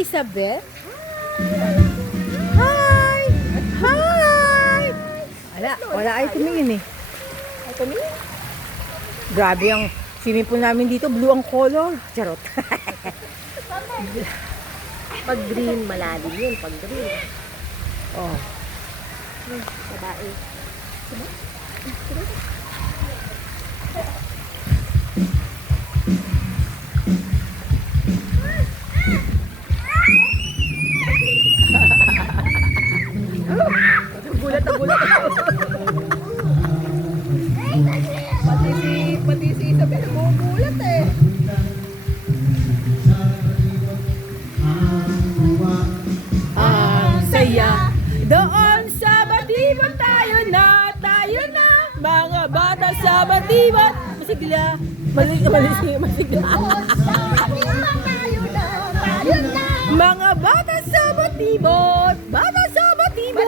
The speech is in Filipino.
Isabel. Hi! Hi! Wala ay tumingin eh. Ay, tumingin. Grabe ang swimming pool namin dito. Blue ang color. Charot. Pag green, malalim yun. Pag green. Oh. Babae. Gulat na gulat. Pati si Isabel, bumubulat eh. Ang saya. Doon sa Batibot tayo na. Mga bata sa Batibot. Masigla. Masigla. Mga bata sa Batibot. Bata sa Batibot.